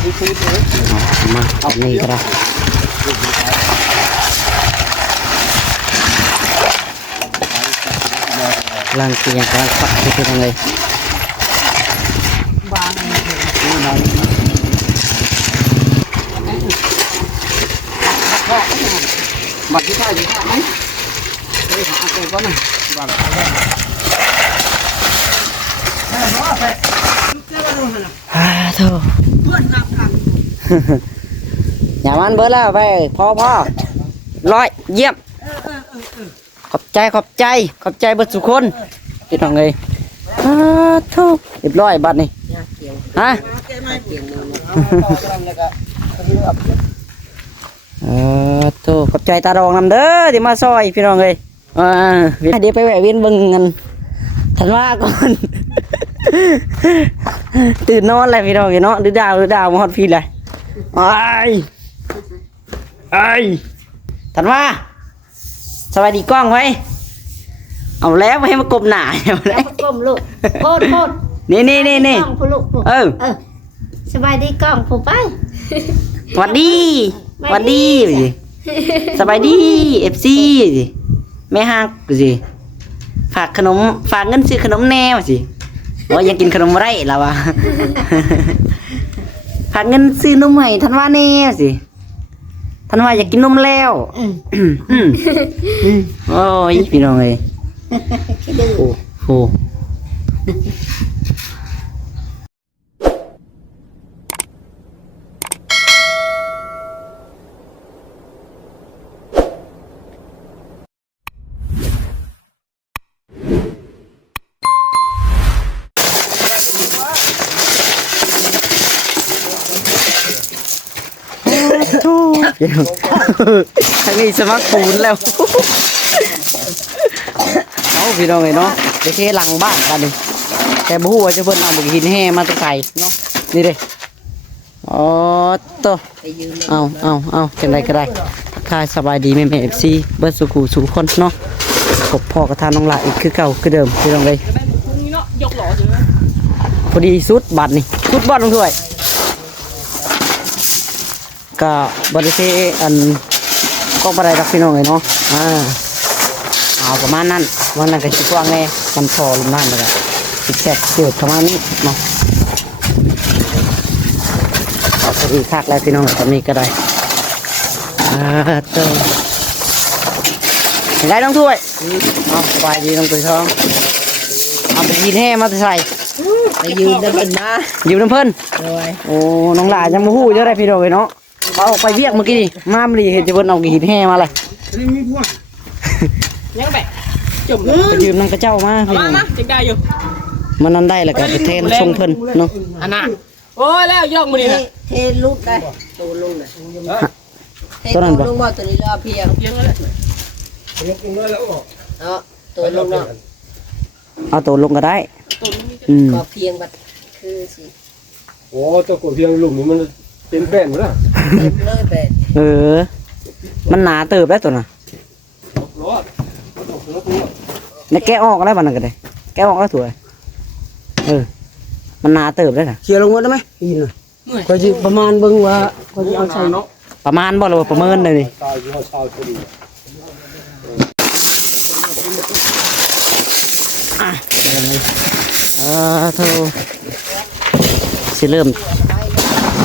มาเอานี่ก็ได้ล่างเตียงกลางฝักที่เป็นยังไงบัตรที่ท่าอยู่ท่าไหมเฮ้ยหาตัวก่อนนะบัตรโธ่อย่ามันเบิดแล้วไปพ่อร้อยเยี่ยมขอบใจเบิดสุคนพี่น้องเลยโธ่เรียบร้อยบัตรนี่ฮะโธ่ขอบใจตาดองนำเด้อที่มาซอยพี่น้องเลยเดี๋ยวไปแวะเวียนเบิ่งกันทันว่าก่อนตื่นนอนเลยพี่น้องเนาะดื้อดาวมาฮอดพี่เลยไอ้ทันว่าสวัสดีกล้องไว้เอาแล้วไม่ให้มากบหนาเอาแล้วมากบลูกโคตรนี่กล้องผู้ลูกสบายดีกล้องผู้ไปวันดีสบายดีFCแม่ฮักสิฝากเงินซื้อขนมแนวสิว่ายังกินขนมไรแล้ววะฝากเงินซื้อนมใหม่ทันว่าแน่สิทันว่าอยากกินนมแล้วโอ้ยพี่น้องเลยโอ้ทางนี้สมัครปูนแล้วเอาพี่น้องเลยเนาะไปเทหลังบ้านกันเลยแต่บ่ฮู้ว่าจะเพิ่นเอาบุกหินแห่มาตะไคร้เนาะนี่เด้อ๋อตัวเอาจังไดก็ได้ทักทายสบายดีแม่ FC เบิดสุขสู่คนเนาะกบพ่อกระทานน้องหลายอีกคือเก่าคือเดิมพี่น้องเลยพอดีสุดบัตรนี่สุดบอลลงด้วยก็บริเทอันก็บริรักพี่น้องเลยเนาะเอาประมาณนั้นวันนั้นก็ชิกว้างแน่มันพอลงน้ำเลยติดแสบเกิดประมาณนี้เนาะเอาพอดีคักแล้วพี่น้องตอนนี้ก็ได้ตัวได้ต้องถ้วยเอาสบายดีต้องถ้วยทองเอาไปยินแห่มาใส่ไปยืมน้ำเพิ่นมายืมน้ำเพิ่นโอ้น้องหลานยังมาหู้เยอะได้พี่น้องเลยเนาะเอาไปเวียกเมื่อกี้นี่มาไม่เห็นจะเพิ่นเอาหินแห่มาเลยยังแบบจุ่มไปยืมนั่งกระเจ้ามาจิงได้อยู่มันนั่นได้แหละก็ไปเทนทรงเพิ่นเนาะอันน่ะโอ้ยแล้วย่องมาดินะเทลูกได้ตัวลุงเลยเทตัวลุงว่าตัวนี้เรือเพียงเลยตัวลุงเนาะเอาตัวลงก็ได้ก็เพียงบัดคือสิโอ้ตัวกบเพียงลุงนี่มันเป็นแป้นหมดแล้วเลยแป้นมันหนาเติบได้ตัวน่ะเนี่ยแกะออกได้บ้างนั่นก็ได้แกะออกก็สวยมันหนาเติบได้น่ะเคลียร์ลงได้ไหมยินเลยก็จะประมาณเบิ่งว่าก็จะเอาใส่ประมาณบ่หรือว่าประเมินเลยนี่โธ่สิเริ่ม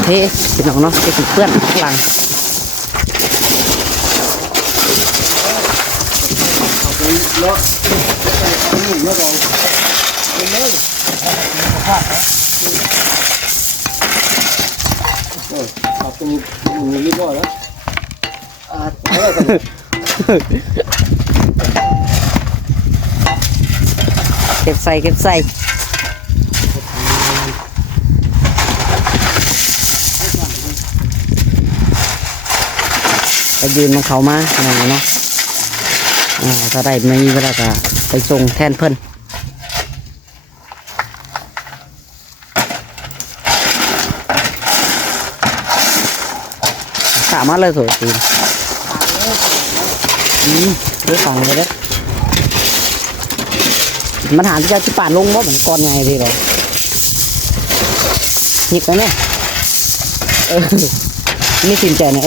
เทสิน้องเนาะจะติดเพื่อนข้างหลังตรงนี้รีบร้อยแล้วเก็บใส่ไปยืนมันเขามาอะไรเนาะถ้าได้ไม่มีเวลาจะไปส่งแทนเพิ่นสามารถเลยสวยจริงเรื่องของเลยเด้มันหาที่จะป่านลงบ่เหมือนก้อนไงพี่เลยหยิบไปไหม นี่สินใจนะ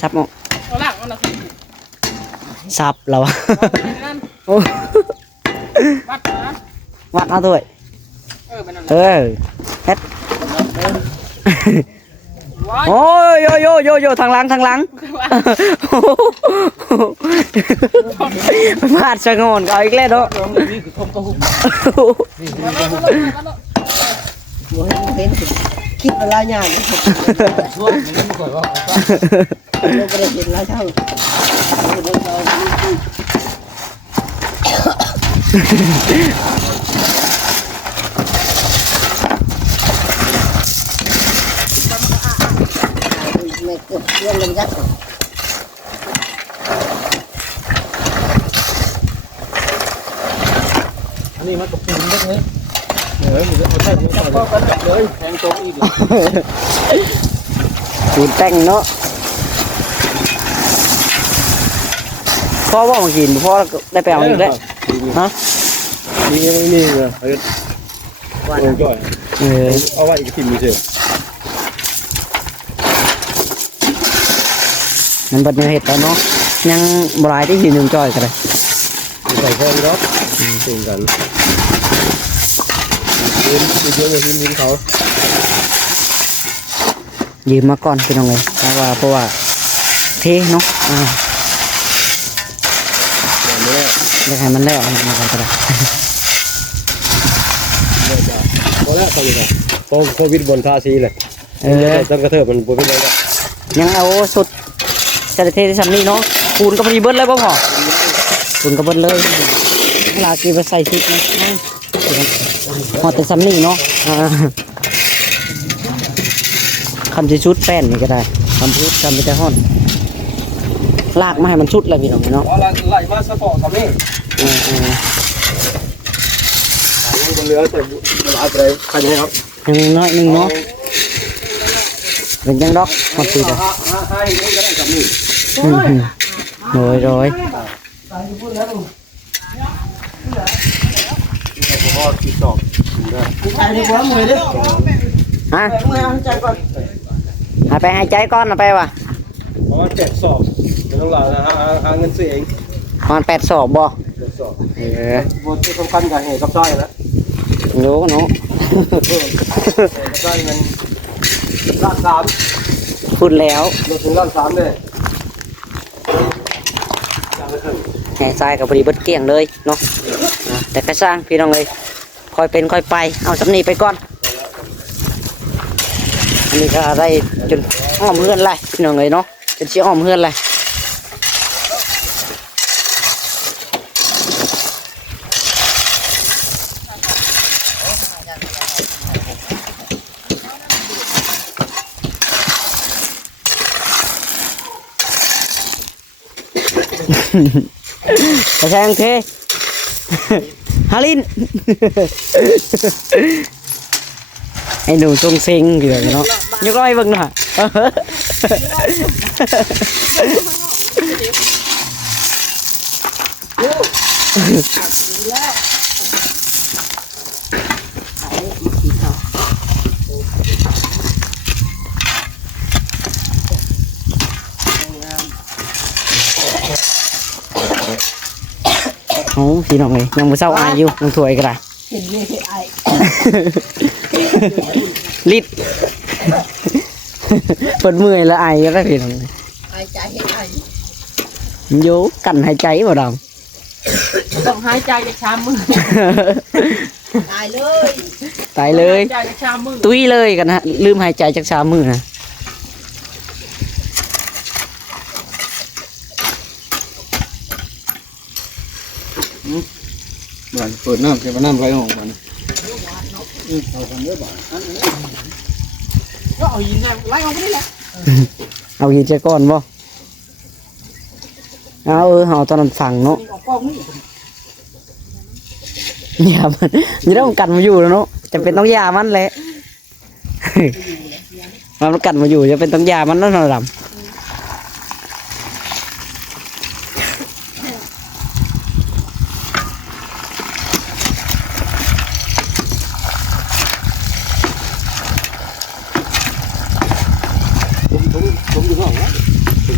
ซับมั้ง เอาล่างเอาหนัก ซับเรา นั่น โอ้ วัดนะ วัดเอาด้วย เป็นนั่น เฮ็ด ว้าย โอ้ยโยทางหลังพลาดชะงอนก็เอาอีกแล้วเนาะ นี่คือทมกระหุบ เห็นคิดอะไรอย่างนี้ ช่วงนี้มันก่อนว่า เราไม่ได้เห็นอะไรเท่า ไม่เกิดเรื่องมันยักษ์ อันนี้มันตกปูนเล็กเลยมันจะใช่มันจับกันเลยแทงตรงอีก ปูนแต่งเนาะพ่อว่ามากินพ่อได้ไปเอาอีกแล้วฮะ นี่ยังไม่มีเลยเฮ้ยโอ้ยจ่อย เอาไว้อีกทีมีเสีย มันบัดเนื้อเห็ดแล้วเนาะยังบรายที่หินยุงจ้อยกันเลย ใส่แค่นี้ครับสิ่งกันยืนเยอะเลยยืนเขา ยืมมาก่อนพี่น้องเลยเพราะว่าเทเนาะแล้วให้มันแล้วมาก่อนก็ได้ พอแล้วตอนนี้พอโควิดบนท่าซีเลยตั้งกระเทิบมันบนไม่ได้แล้ว ยังเอาสุดจะได้เทที่ซ้ำนี่เนาะปูนก็พอดีเบิ้ลเลยบ่พอปูนก็เบิ้ลเลยเวลากีไปใส่ชุดนะพอแต่ซ้ำนี่เนาะคำจะชุดแป้นนี่ก็ได้คำชุดคำไปแต่ห้อนลากมาให้มันชุดเลยพี่น้องเนาะ ว่าไหลมาสปอร์ตกับนี่บนเรือแต่มันอาจจะใครให้ครับ ยังน้อยหนึ่งเนาะเป็นยังดอกมันตีเลย ให้นี่ก็ได้กับนี่ โดย พอติดต่อ ใส่ในหัวมือดิ ฮะ มือเอาใจก่อน หาไปหายใจก้อนเอาไปวะ เพราะว่าแจกสอบจะต้องหาเงินซื้อเอง มัน8 ศอกบ่ แจกสอบบทที่สำคัญกับเหตุกับได้นะ รู้เนาะ ได้เงินล้านสาม พูดแล้ว ลดถึงล้านสามเลย แห่ทรายกับบริเบิดเกลี้ยงเลยเนาะแต่ก็สร้างพี่น้องเลยค่อยเป็นค่อยไปเอาสำนีไปก่อนอันนี้ก็ได้จนอ้อมเพื่อนเลยพี่น้องเลยเนาะจนชี้อ้อมเพื่อนเลยไปแทงเทฮารินไอ้หนูทรงเซ็งอยู่เนาะยกร้อยเบิ่งหน่อยโอ้พี่น้องเลยยังมือเศร้าอายอยู่ยังถวยกันได้ เห็นเลยไอ้ ลิดเปิดมือแล้วอายก็พี่น้องเลย ไอ้ใจเห็นไอ้ มันโยกันหายใจบ่ด ต้องหายใจจะชามือตายเลย ำตายเลย ใจจะชามือ ตุ้ยเลยกันฮะลืมหายใจจากชามือนะ บ้านเปิดน้ำแค่ว่าน้ำไหลออกมาเอาทำได้บ้าง ก็เอายิงไงไล่ออกไปได้แหละ เอาหินใจก้อนบ่เอาเอาตอนนั้นฝังเนาะ ออกกองนี่ เนี่ยมันนี่ต้องกันมาอยู่แล้วเนาะจะเป็นต้องยามันแหละ มันกันมาอยู่จะเป็นต้องยามันนั่นน่ะดำ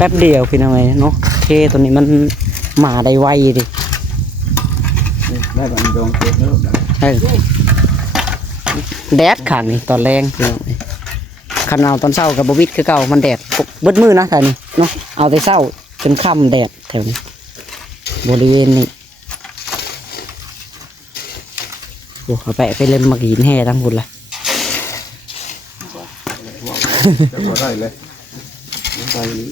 ป๊บเดียวพี่น้องเอ้ยเนาะเทตัวนี้มันมาได้ไวดิ ได้บันดงเกิดเริ่ม แดดขังนี่ตอนแรงพี่น้องเอ้ยคันเอาตอนเช้ากับบวิดคือเก่ามันแดดเบิดมือนะท่านี้เนาะเอาแต่เช้าจนค่ำแดดแถวนี้บริเวณนี้โอ้เอาแปะไปเล่นมากินแห่ทั้งหมดเลย จะบ่ได้เลยไปนี้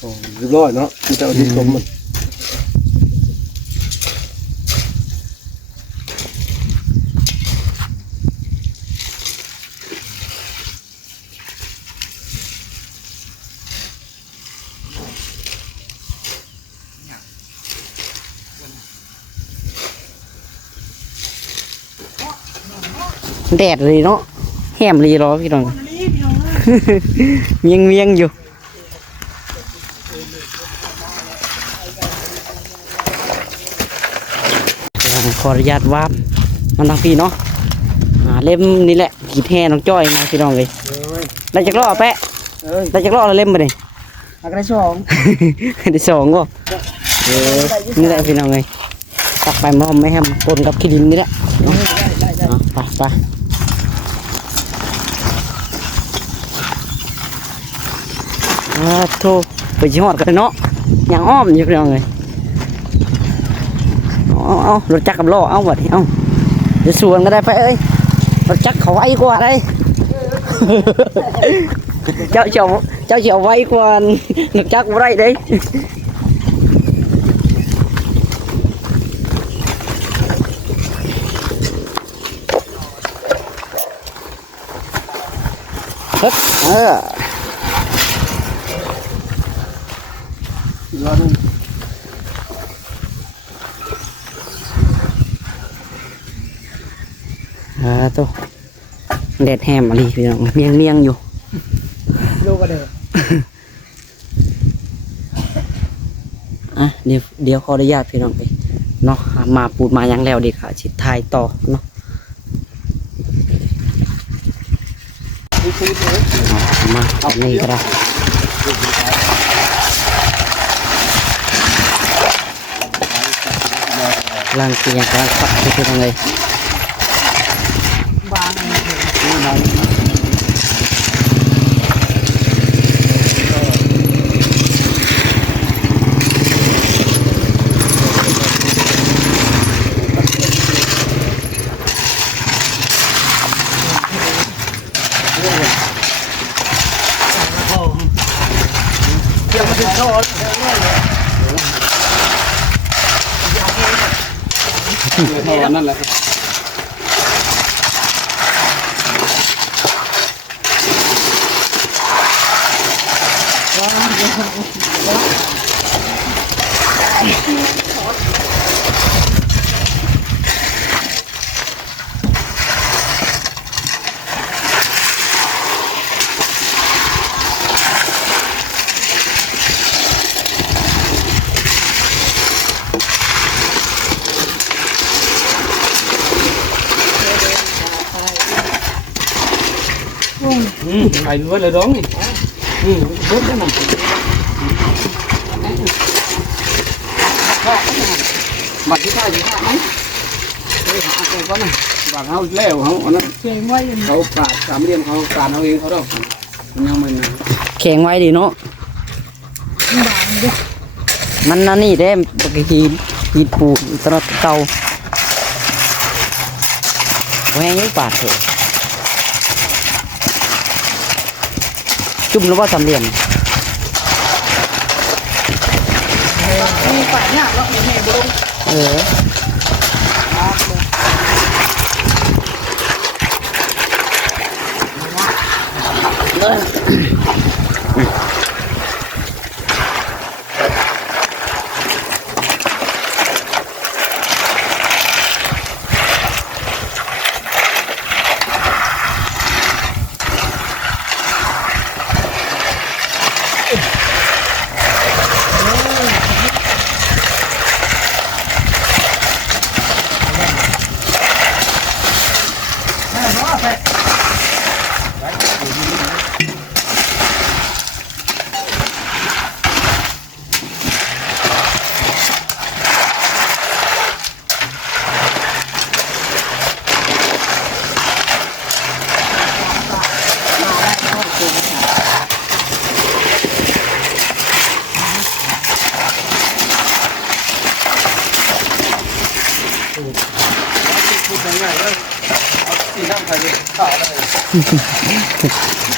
โอ้เรียบร้อยเนาะที่จะเอาที่ชมมันแดดเลยเนาะแหมรีรอพี่น้อง เมียงอยู่ขออนุญาตวาบมันทางพี่เนาะเล่มนี่แหละกีแท่น้องจ้อยมาพี่น้องเลยได้จักรอบแปะได้จักรอบแล้วเล่มไปเลย อักได้สอง ได้สองก็นี่แหละพี่น้องเลยตักไปมาไม่ให้ปนกับขี้ดินนี่แหละไปโทษไปชิมอดกันเนาะอย่างอ้อมอยู่พี่น้องเลยเอารถจักรกับล้อเอาวัดเอาเดี๋ยวสวนก็ได้ไปเอ้ยรถจักรเขาไวกว่าได้ เจ้าเฉียวไวกว่ารถจักรบ่ได้เด้ฮึบตัวแดดแฮมอะไรพี่น้องเมียงอยู่ ดูกันเด้อ เดี๋ยวขออนุญาตพี่น้องไปเนาะมาปูดมายังแล้วดีค่ะชิดท้ายต่อเนาะมาเอานี่ก็ได้ล่างเตียงกำลังปักที่ตรงเลยนั่นแหละ ไอ้ด้วยเลยร้องนี่เบิ้ลได้หมดบัตรที่ท่าอยู่ท่าไหมเอาไปก่อนนะบัตรเขาแล้วเขาอันนั้นเขาปาดสามเหลี่ยมเขาปาดเขาเองเขาดอกมันยังมันนะ แข็งไว้ดีเนาะมันนั่นนี่ได้ปกติหีดปูตลอดเก่าแห้งยิ่งปาดเถอะจุ่มแล้วว่าสามเหลี่ยมมีฝ่ายหน้าเรามีแม่บุ้ง เ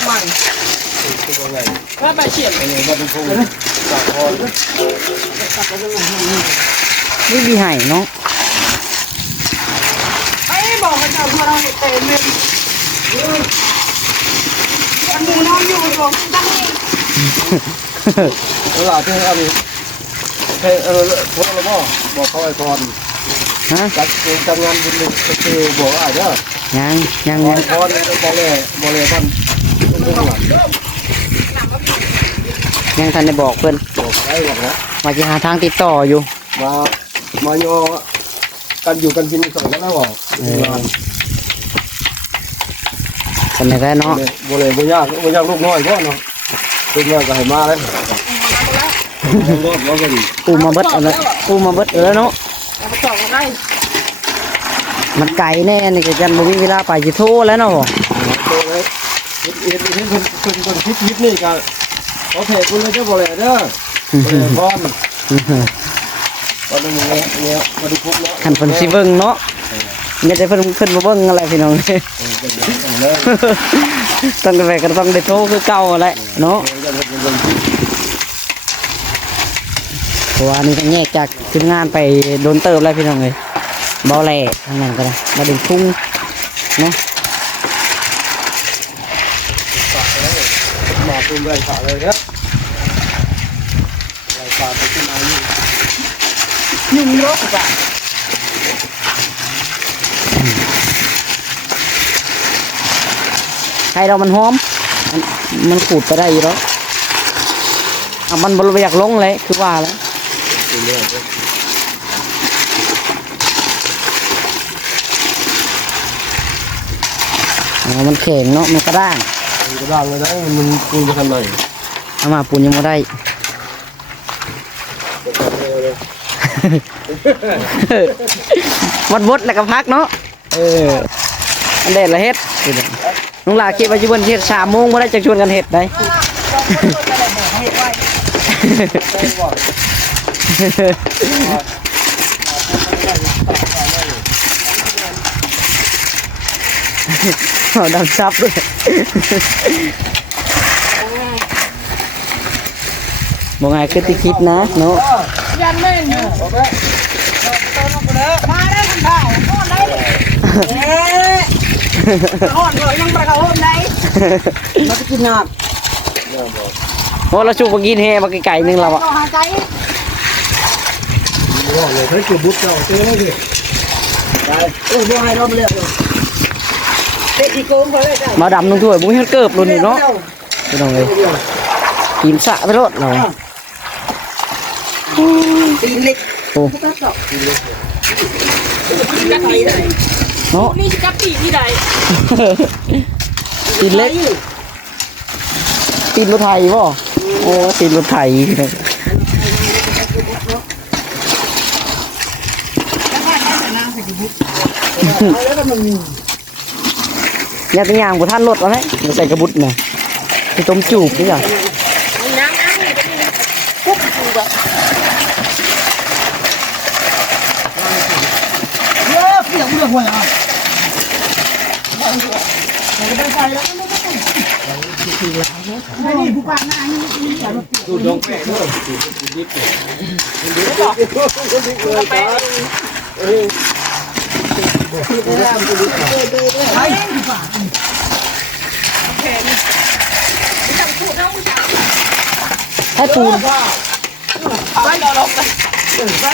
มันถ้าไปเฉียบ นี่ดีให้เนาะ ไอ้บอกกันเอาพอเราเตะเงินอันนี้น้องอยู่ตรงตั้งนี่ เวลาที่อันนี้พวกเราบอกเขาไอ้พร ฮะ จัดงานบุญคือบอกว่าเด้อ ยัง พรบอกเลยท่านทุกคน ยังทันได้บอกเพิ่น บอกได้บอกนะ ว่าจะหาทางติดต่ออยู่ มาโยกันอยู่กันกินสองแล้วบอก คนไหนก็เนาะ บ่เลยบ่ยากลูกน้อยก็เนาะลูกน้อยก็ให้มาเลยรถก็ดี ปูมาเบิดเอาแล้วปูมาเบิดเอาแล้วเนาะ เอาไปต่อกันได้ มันไกลแน่นี่ก็จันบ่มีเวลาไปสิโทรแล้วเนาะบ่ โตเลยเฮ็ดคนคิดนี่ก็เขาเพจคุณเลยเจ้าบ่เลยเด้อบ่เลยพรตอนนี้เนี่ยมาดูคุกเนาะ คันเพิ่นสิเบิ่งเนาะอย่าได้เพิ่นบ่เบิ่งอะไรพี่น้อง ต้องไปก็ต้องได้โทรคือเก่าแหละเนาะเพราะว่านี่ก็แยกจากทีมงานไปโดนเติบแล้วพี่น้องเอ้ยบ่แลทางนั้นก็ได้มาดึงทุ่งนะ มาตุ้มไรขาเลยครับไรขาไปขึ้นมาอยู่ ยุ่งเยอะกว่า ใครเรามันหอมมันขูดไปได้อยู่แล้วมันบ่อยากลงเลยคือว่าแล้วมันแข็งเนาะมันกระด้าง กระด้างเลยนะมันปูนไปทำไม เอามาปูนยังไม่ได้ วัดบดแล้วก็พักเนาะอันเด็ดละเฮ็ดน้องลาคิดว่าจะวันเฮ็ด3 โมงบ่ได้จะชวนกันเฮ็ดได้เอาดังซับด้วยบ่ง่ายคือที่คิดนะเนาะ ยันเล่นอยู่มาได้ทันได้ก้อนได้ก้อนเลยยังไปเขาห้องได้มาไปกินน้ำ โอ้เราชูบกินแฮมาไกลๆนึงเราอ่ะ หาใจ บอกเลยให้เก็บบุ๊กเจ้าเจ้าเลยดิ โอ้ยให้เราไปเลยเด็กที่โกงเขาเลยจ้ะ มาดำนุ่งถ้วยบุ้งเฮ็ดเกิบรุ่นนี้เนาะพี่น้องเลยกินสะไปรถเรา ตีนเล็ก โอ้ ตัดดอกตีนเล็กเลย เนาะ นี่จะปีที่ใด ตีนเล็กตีนรถไทยป่ะโอ้ตีนรถไทยอย่าไปย่างบนท่านรถเอาไหมมาใส่กระบุดน่ะไปต้มจูบนี่จ้ะ น้ำปุ๊บดูแบบเยอะเปียกเรื่องหัวอ่ะไม่นี่ผู้ป่าหน้านี่ ดูดงแปะด้วยดูดิบเลยป้า ไปผู้ป่าแข็งจับถูกน้องผู้ชาย ให้ปูน ไปเราลงกันไป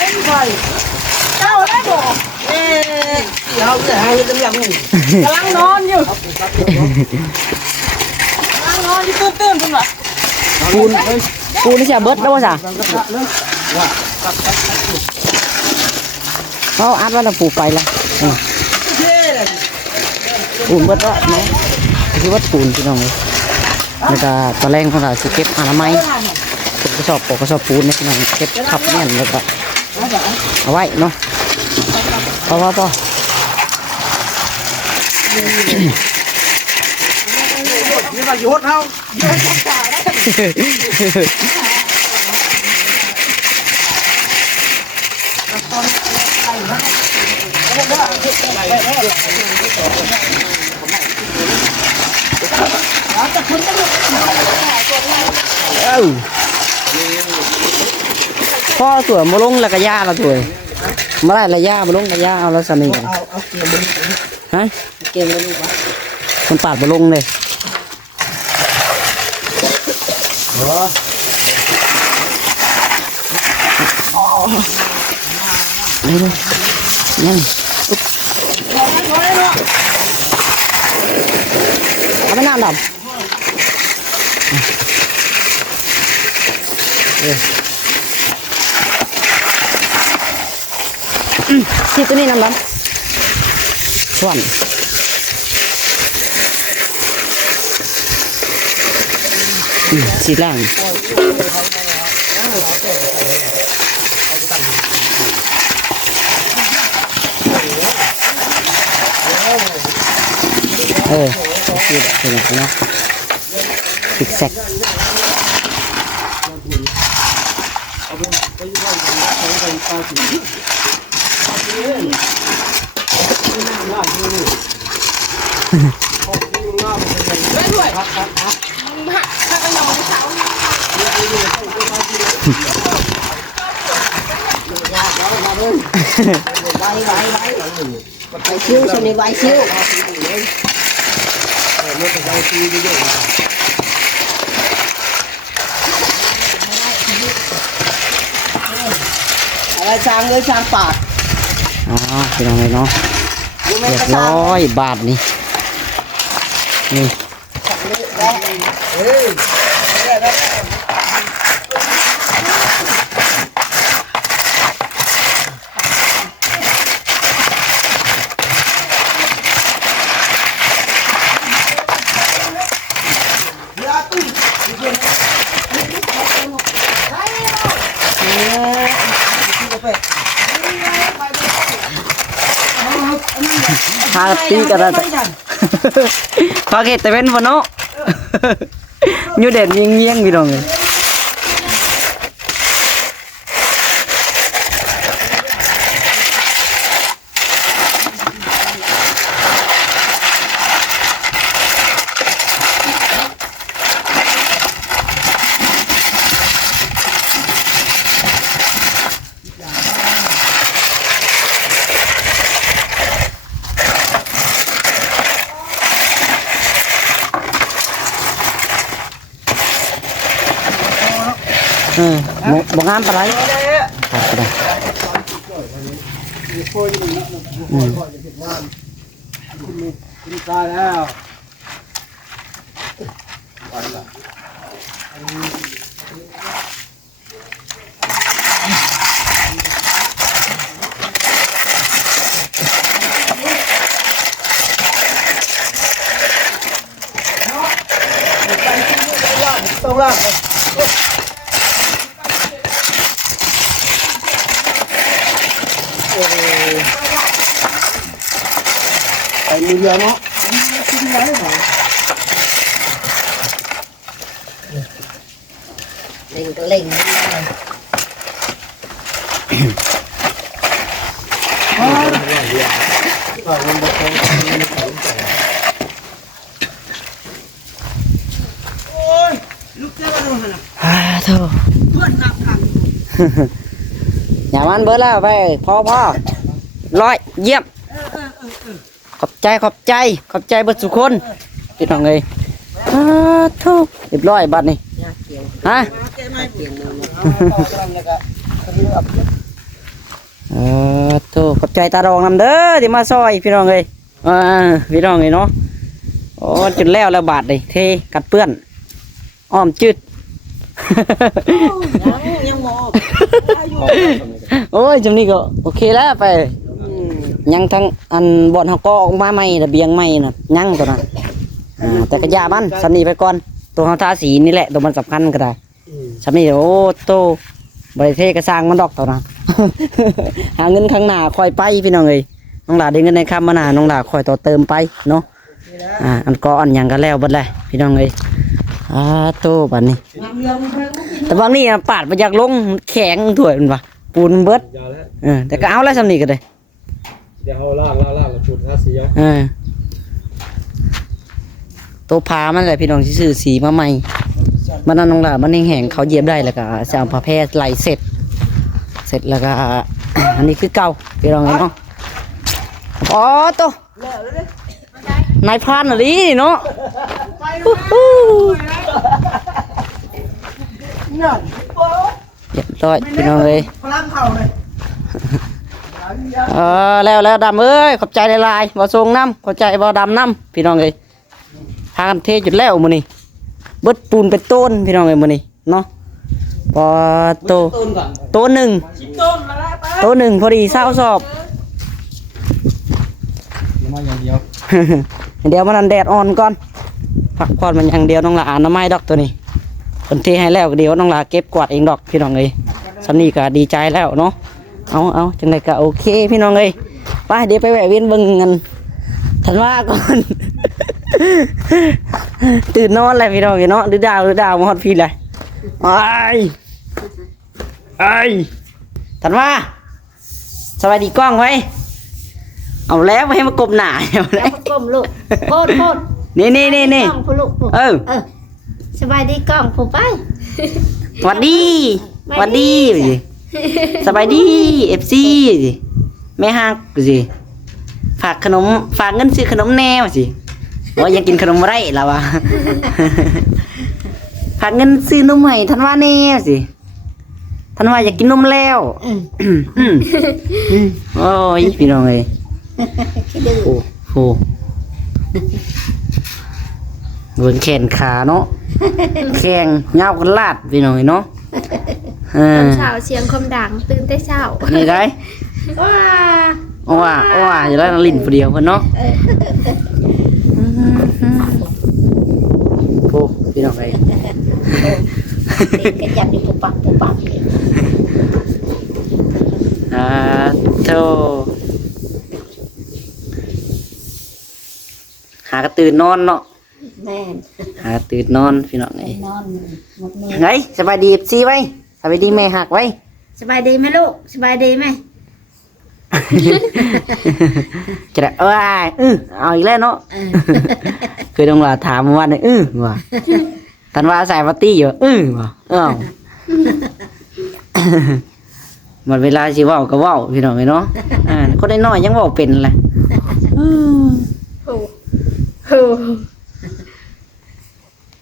เจ้าได้บอกเอ๊ะเดี๋ยวจะให้กำลังกำลังนอนอยู่กำลังนอนอยู่ตื่นๆคุณวะ ปูนนี่จะเบิดแล้ววะจ้ะเขาอัดว่าเราปลูกไปละปูนเบิดแล้วเนาะคือวัดปูนพี่น้องเลยแล้วก็ตะแรงของเราสิเก็บอนามัยกระสอบปอกกระสอบปูนเนี่ยพี่น้องเก็บขับแน่นแล้วก็เอาไว้เนาะพอนี่มาอยู่ฮดเฮา เ อพ่อสวยมาลงแล้วก็ย่าละสวยมาได้ละย่ามาลงละย่าเอาแล้วสนิท เอาเกมมัน ฮะ เกมมันลูกวะ มันปาดมาลงเลยเร็วๆนั่นอุ๊บเอาไปน้ำดำสิตัวนี้น้ำดำส่วนสีแรงสีแบบสีแบบเนาะติดแซกไปซิ้วชนิดไว้ซิ้วอะไรช้างเลยช้างปาก อ๋อเป็นยังไงเนาะเรียบร้อยบาทนี่นี่ พาตีกันแล้วพาเกตแต่เป็นวันเนาะยูเด่นเงี้ยงพี่น้องเลยบ่งามปะไรครับก็ได้ตายแล้ว ต้องลากไปมือเดียวเนาะชิ้นไหนหรอเล่งก็เล่งลูกเจ้าว่าดูหัน เท่า เพื่อนนับกัน อย่ามันเบิดแล้วไปพ่อร้อยเยี่ยมขอบใจเบิดสุคนพี่น้องเลยเท่าเรียบร้อยบัดนี้ฮะโธ่ขอบใจตาดองนำเด้อที่มาซอยพี่น้องเลยพี่น้องเลยเนาะโอ้จุดแล้วบาดเลยเทกัดเปื้อนอ้อมจืด ยังมอ โอ้ยจำนี้ก็โอเคแล้วไปยังทั้งอันบ่อนเขาก็ออกมาใหม่ระเบียงใหม่น่ะยังตัวนั้นแต่กระยาบ้านสำนีไปก่อนตัวเขาทาสีนี่แหละตัวมันสำคัญก็ได้สำนีโอ้โตบริเทกระสร้างมันดอกตัวนั้น หาเงินข้างหน้าคอยไปพี่น้องเอ้ยน้องหลาได้เงินในคำมาหนาน้องหลาคอยต่อเติมไปเนาะอันก็อันยังก็แล้วบัดเลยพี่น้องเอ้ยโตบัดนี้แต่บางนี่ปาดไปจากลงแข็งถ่วยมันวะปูนเบิดแต่ก็เอาแล้วสำนีก็ได้ เดี๋ยวเอาล่างแล้วจุดท่าสีตัวพามันแหละพี่น้องที่ซื้อสีมาใหม่ ใช่ มันนั่นน้องหลามันแห้งๆเขาเหยียบได้แล้วก็จะเอาผ้าแพร่ไหลเสร็จแล้วก็ อันนี้คือเก่าพี่น้องเนาะอ๋อโตนายพรานอะไรเนาะ นั่น เรียบร้อยพี่น้องเลย พลังเข่าเลย แล้วดำเอ้ยขอบใจหลายๆบ่ทรงน้ำขอบใจบ่ดำน้ำพี่น้องเลยพากันเทจุดแล้วมื้อนี้เบิดปูนเป็นต้นพี่น้องเลยมื้อนี้เนาะพอโต ต้นก่อน โตหนึ่ง ต้นมาแล้วไป โตหนึ่งพอดีเศร้าสอบ มาอย่างเดียว เดี๋ยวมันอันแดดอ่อนก่อนพักผ่อนมันอย่างเดียวน้องหลาอ่านน้ำไม้ดอกตัวนี้คนเทให้แล้วเดี๋ยวน้องหลาเก็บกวาดเองดอกพี่น้องเลยสันนี่ก็ดีใจแล้วเนาะเอาจังไดก็โอเคพี่น้องเลยไปเดี๋ยวไปแวะเวียนเบิ่งกันทันว่าก่อน ตื่นนอนเลยพี่น้องเนาะดื้อดาวมาฮอดพี่เลยไอ้ทันว่าสวัสดีกล้องไว้เอาแล้วให้มากบหน้าเอาเลย ก้มลูกโคตร นี่ กล้องผู้ลูกผู้ เออ สบายดีกล้องผู้ไป หวัดดีหวัดดีสบายดีเอฟซีแม่ฮักสิฝากเงินซื้อขนมแนวสิว่ายังกินขนมไรแล้ววะ ฝากเงินซื้อนมให้ทันว่าแนวสิทันว่าอยากกินนมแล้วโอ้ยพี่น้องเอ้ย คิดดู โอ้โดนแขนขาเนาะแข้งเงากันลาดพี่น้องเนาะ ตอนเช้าเสียงคมดังตื่นแต่เช้า นี่ได้ ว้า ว่าอย่าได้ลิ้นผู้เดียวเพิ่นเนาะโอ้พี่น้องเอ้ย ติดกระจับอยู่ปุ๊บปับ โธ่หากระตื่นนอนเนาะ แม่น หากระตื่นนอนพี่น้องเอ้ย นอนหมดมือ ไงสบายดีสิไว้สบายดีแม่หักไว้ สบายดีไหมลูกสบายดีไหม จะได้เอาอีกแล้วเนาะคือต้องลาถามว่าเนี่ยว่าทันว่าใส่ปาร์ตี้อยู่ว่าหมดเวลาสิเว้าก็เว้าพี่น้องเอ้ยเนาะคนน้อยๆยังเว้าเป็นแหละ โอ้โห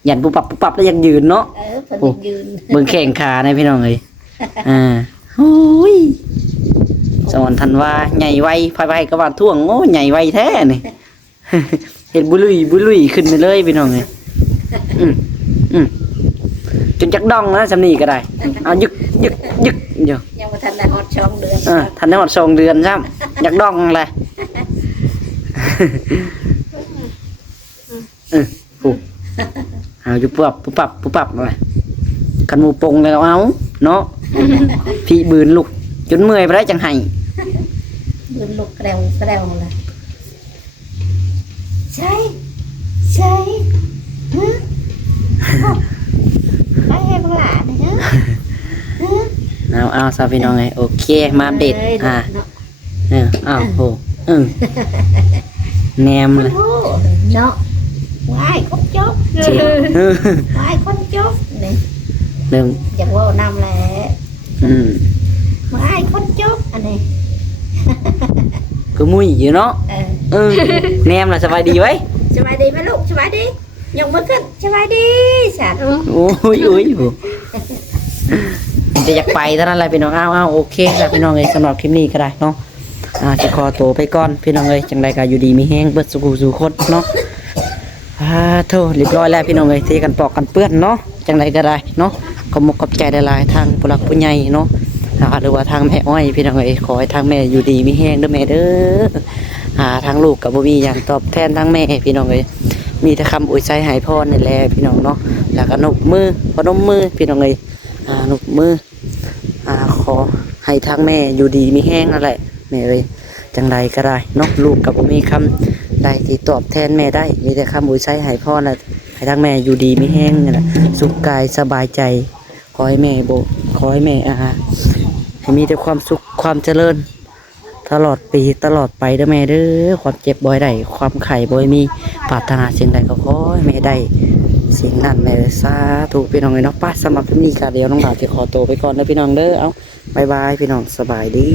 ยันปุบปับแล้วยังยืนเนาะ เพิ่นยืน เบิ่งแข้งขาในพี่น้องเอ้ยโอ้ยสอนทันว่าใหญ่ไวไปก็ว่าท่วงโอ้ใหญ่ไวแท้นี่ เห็นบุลุยขึ้นไปเลยพี่น้องเอ้ยจนจักดองนะสำนีก็ได้เอายึกอยู่ ยังบ่ทันได้ฮอดช่องเดือน ทันได้หมด2 เดือนซ้ำจักดองเลยเอาอยู่ปุบปับเลยกันหมูปงเลยเอาเนาะ พี่บืนลุกจนเมื่อยไปได้จังไห้ ยืนลูกแกรงเลยใช่ไปให้พวกหลานนะ เอาซาพี่น้องไงโอเคมาอัปเดตโหแนมเลย โอ้เนาะวายคนจบ เจ็บ วายคนจบนี่ เริ่ม อยากว่านำแหละ วายคนจบอันนี้ ก็มุ้ยอยู่เนาะแนมล่ะสบายดีไว้ สบายดีไหมลูกสบายดียกมือขึ้นสบายดีสัตว์ โอ้ยจะอยากไปเท่านั้นแหละพี่น้องเอาโอเคแล้วพี่น้องเลยสำหรับคลิปนี้ก็ได้เนาะจะขอตัวไปก่อนพี่น้องเลยจังใดก็อยู่ดีมีแห้งเบิดสู่คนเนาะโธ่เรียบร้อยแล้วพี่น้องเลยเทกันปอกกันเปื้อนเนาะจังใดก็ได้เนาะขอบใจหลายๆทางผู้หลักผู้ใหญ่เนาะหรือว่าทางแม่อ้อยพี่น้องเลยขอให้ทางแม่อยู่ดีมีแห้งเด้อแม่เด้อทางลูกกับบ่มีอย่างตอบแทนทางแม่พี่น้องเลยมีแต่คำอวยใจหายพรนี่แหละพี่น้องเนาะแล้วก็นกมือพนมมือพี่น้องเลยนกมือขอให้ทางแม่อยู่ดีมีแห้งนั่นแหละแม่เลยจังใดก็ได้เนาะลูกกับบ่มีคำใดที่ตอบแทนแม่ได้มีแต่คำอวยใจหายพรแหละให้ทางแม่อยู่ดีมีแห้งนี่แหละสุขกายสบายใจขอให้แม่ขอให้แม่ให้มีแต่ความสุขความเจริญตลอดปีตลอดไปเด้อแม่เด้อความเจ็บบ่อยได้ความไข่บ่อยมีปรารถนาสิ่งใดก็ขอให้แม่ได้ สิ่งนั้นแม่สาธุพี่น้องเนาะป้าสำหรับคลิปนี้ค่ะเดี๋ยวน้องบ่าวจะขอตัวไปก่อนนะพี่น้องเด้อเอาบายบายพี่น้องสบายดี